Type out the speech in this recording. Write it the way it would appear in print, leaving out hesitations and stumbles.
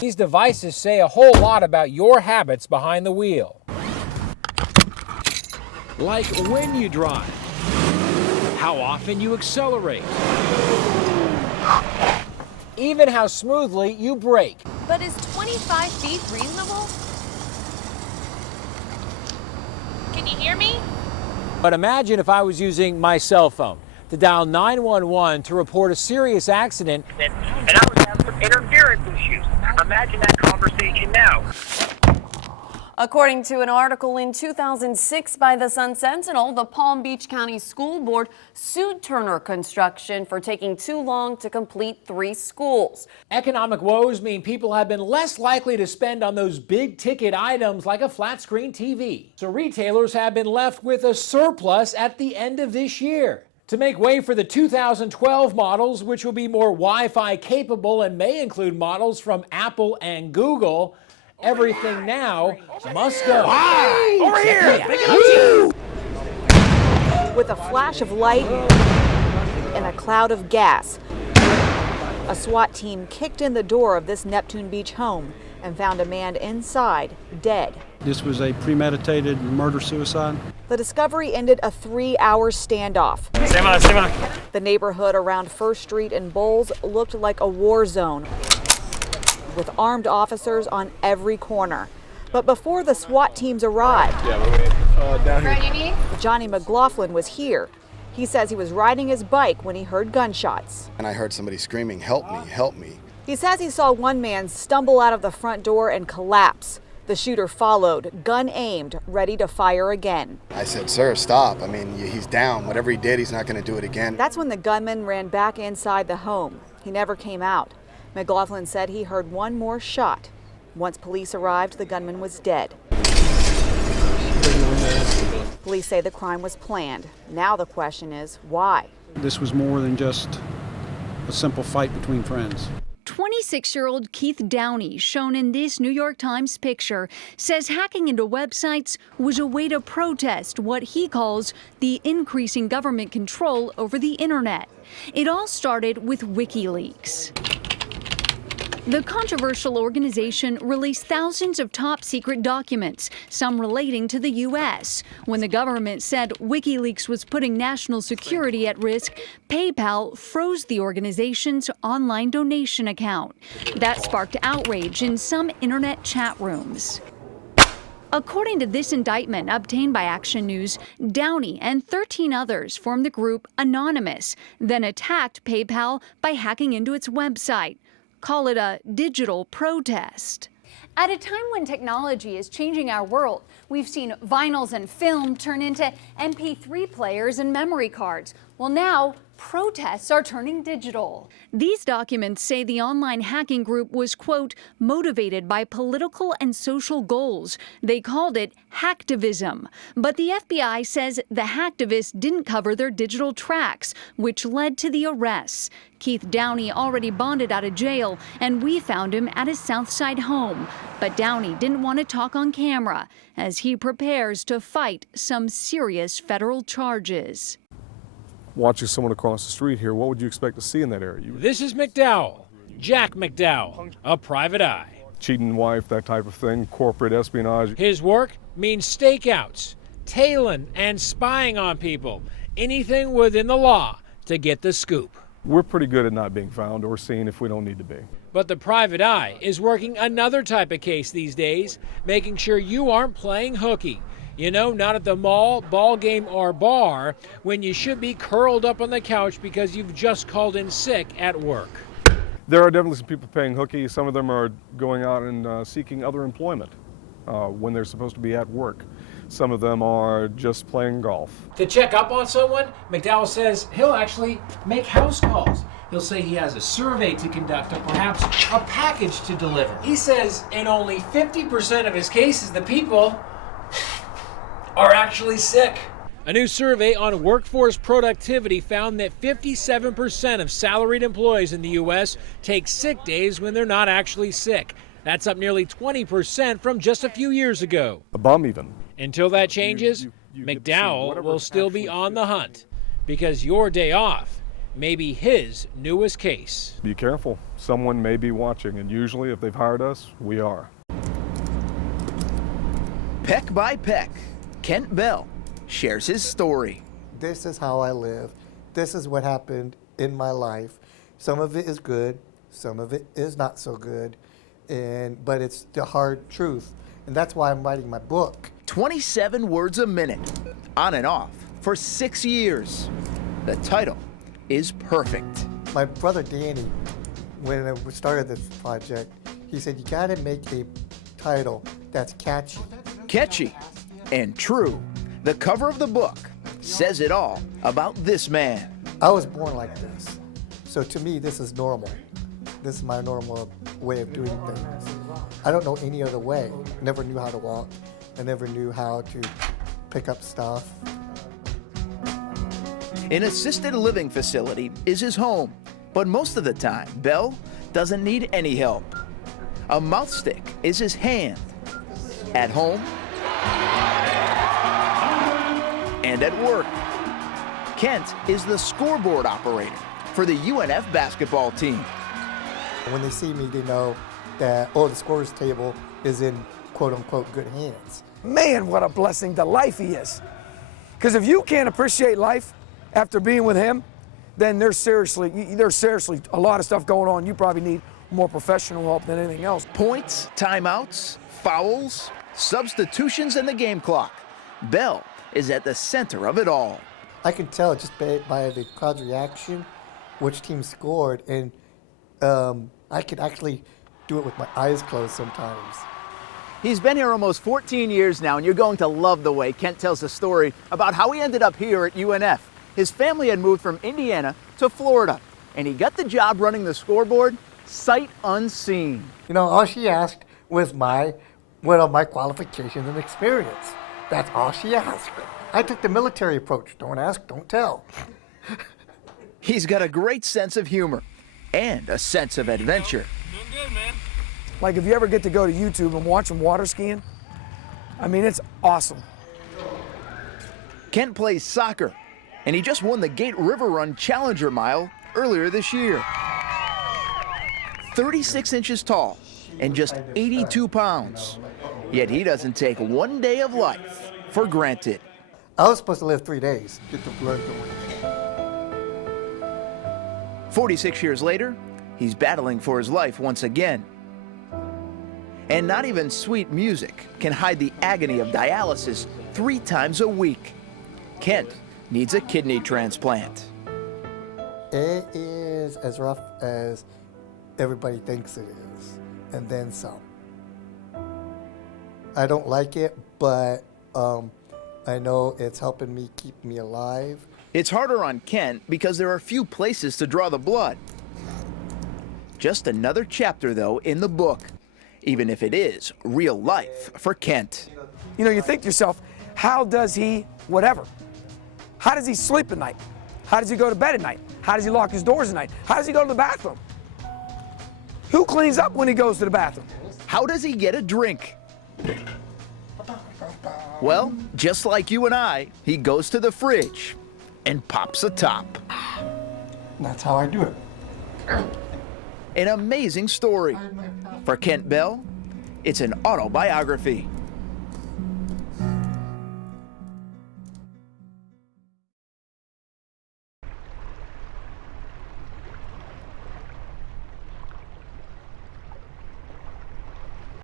These devices say a whole lot about your habits behind the wheel. Like when you drive, how often you accelerate, even how smoothly you brake. But is 25 feet reasonable? Can you hear me? But imagine if I was using my cell phone to dial 911 to report a serious accident. And I was having some interference issues. Imagine that conversation now. According to an article in 2006 by the Sun-Sentinel, the Palm Beach County School Board sued Turner Construction for taking too long to complete 3 schools. Economic woes mean people have been less likely to spend on those big ticket items like a flat screen TV. So retailers have been left with a surplus at the end of this year. To make way for the 2012 models, which will be more Wi-Fi capable and may include models from Apple and Google, everything now must go. Over here! With a flash of light and a cloud of gas, a SWAT team kicked in the door of this Neptune Beach home and found a man inside, dead. This was a premeditated murder-suicide. The discovery ended a 3-hour standoff. The neighborhood around First Street and Bowles looked like a war zone, with armed officers on every corner. But before the SWAT teams arrived, Down here. Johnny McLaughlin was here. He says he was riding his bike when he heard gunshots. And I heard somebody screaming, "Help me, help me." He says he saw one man stumble out of the front door and collapse. The shooter followed, gun aimed, ready to fire again. I said, "Sir, stop. I mean, he's down. Whatever he did, he's not going to do it again." That's when the gunman ran back inside the home. He never came out. McLaughlin said he heard one more shot. Once police arrived, the gunman was dead. Police say the crime was planned. Now the question is, why? This was more than just a simple fight between friends. 26-year-old Keith Downey, shown in this New York Times picture, says hacking into websites was a way to protest what he calls the increasing government control over the internet. It all started with WikiLeaks. The controversial organization released thousands of top-secret documents, some relating to the U.S. When the government said WikiLeaks was putting national security at risk, PayPal froze the organization's online donation account. That sparked outrage in some internet chat rooms. According to this indictment obtained by Action News, Downey and 13 others formed the group Anonymous, then attacked PayPal by hacking into its website. Call it a digital protest. At a time when technology is changing our world, we've seen vinyls and film turn into MP3 players and memory cards. Well, now protests are turning digital. These documents say the online hacking group was, quote, motivated by political and social goals. They called it hacktivism. But the FBI says the hacktivists didn't cover their digital tracks, which led to the arrests. Keith Downey already bonded out of jail, and we found him at his Southside home. But Downey didn't want to talk on camera as he prepares to fight some serious federal charges. Watching someone across the street here, what would you expect to see in that area? This is McDowell, Jack McDowell, a private eye. Cheating wife, that type of thing, corporate espionage. His work means stakeouts, tailing, and spying on people. Anything within the law to get the scoop. We're pretty good at not being found or seen if we don't need to be. But the private eye is working another type of case these days, making sure you aren't playing hooky. You know, not at the mall, ball game, or bar, when you should be curled up on the couch because you've just called in sick at work. There are definitely some people paying hooky. Some of them are going out and seeking other employment when they're supposed to be at work. Some of them are just playing golf. To check up on someone, McDowell says he'll actually make house calls. He'll say he has a survey to conduct or perhaps a package to deliver. He says in only 50% of his cases, the people are actually sick. A new survey on workforce productivity found that 57% of salaried employees in the U.S. take sick days when they're not actually sick. That's up nearly 20% from just a few years ago. A bum even. Until that changes, McDowell will still be on the hunt because your day off may be his newest case. Be careful. Someone may be watching, and usually if they've hired us, we are. Peck by peck, Kent Bell shares his story. This is how I live. This is what happened in my life. Some of it is good, some of it is not so good, but it's the hard truth. And that's why I'm writing my book. 27 words a minute, on and off, for 6 years. The title is perfect. My brother Danny, when we started this project, he said, you gotta make a title that's catchy. Catchy and true. The cover of the book says it all about this man. I was born like this. So to me, this is normal. This is my normal way of doing things. I don't know any other way. Never knew how to walk. I never knew how to pick up stuff. An assisted living facility is his home, but most of the time, Bell doesn't need any help. A mouth stick is his hand. At home and at work. Kent is the scoreboard operator for the UNF basketball team. When they see me, they know that, oh, the scorer's table is in quote-unquote good hands. Man, what a blessing to life he is. Because if you can't appreciate life after being with him, then there's seriously a lot of stuff going on. You probably need more professional help than anything else. Points, timeouts, fouls, substitutions, and the game clock. Bell is at the center of it all. I can tell just by the crowd's reaction which team scored, and I could actually do it with my eyes closed sometimes. He's been here almost 14 years now, and you're going to love the way Kent tells the story about how he ended up here at UNF. His family had moved from Indiana to Florida, and he got the job running the scoreboard sight unseen. You know, all she asked was what are my qualifications and experience. That's all she asked. I took the military approach. Don't ask, don't tell. He's got a great sense of humor and a sense of adventure. Doing good, man. Like if you ever get to go to YouTube and watch him water skiing, I mean, it's awesome. Kent plays soccer, and he just won the Gate River Run Challenger Mile earlier this year. 36 inches tall and just 82 pounds. Yet he doesn't take one day of life for granted. I was supposed to live 3 days, get the blood going. 46 years later, he's battling for his life once again. And not even sweet music can hide the agony of dialysis 3 times a week. Kent needs a kidney transplant. It is as rough as everybody thinks it is, and then some. I don't like it, but I know it's helping me keep me alive. It's harder on Kent because there are few places to draw the blood. Just another chapter, though, in the book, even if it is real life for Kent. You know, you think to yourself, how does he whatever? How does he sleep at night? How does he go to bed at night? How does he lock his doors at night? How does he go to the bathroom? Who cleans up when he goes to the bathroom? How does he get a drink? Well, just like you and I, he goes to the fridge and pops a top. That's how I do it. An amazing story. For Kent Bell, it's an autobiography.